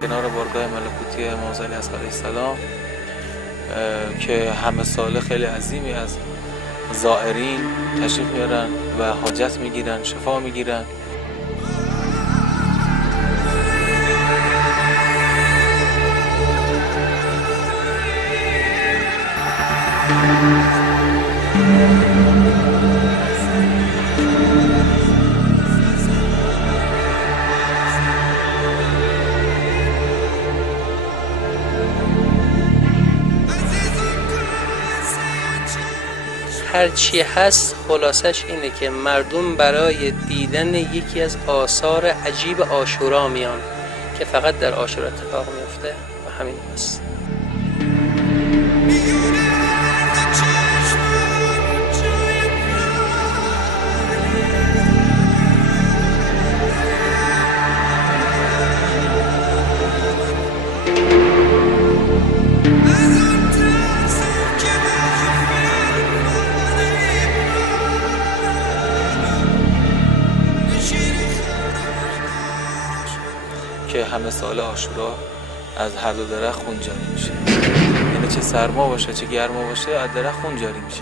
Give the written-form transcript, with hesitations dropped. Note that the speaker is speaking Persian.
کنار بارگاه ملکوتی امام زاهد علیه السلام که همه ساله خیلی عظیمی از زائرین تشریف میارن و حاجت میگیرن، شفا میگیرن. هرچی هست خلاصش اینه که مردم برای دیدن یکی از آثار عجیب عاشورا میان که فقط در عاشورا اتفاق میفته و همین هست. که همه سال عاشورا از هر دو درخت خون جاری میشه، یعنی چه سرما باشه چه گرما باشه از درخت خون جاری میشه.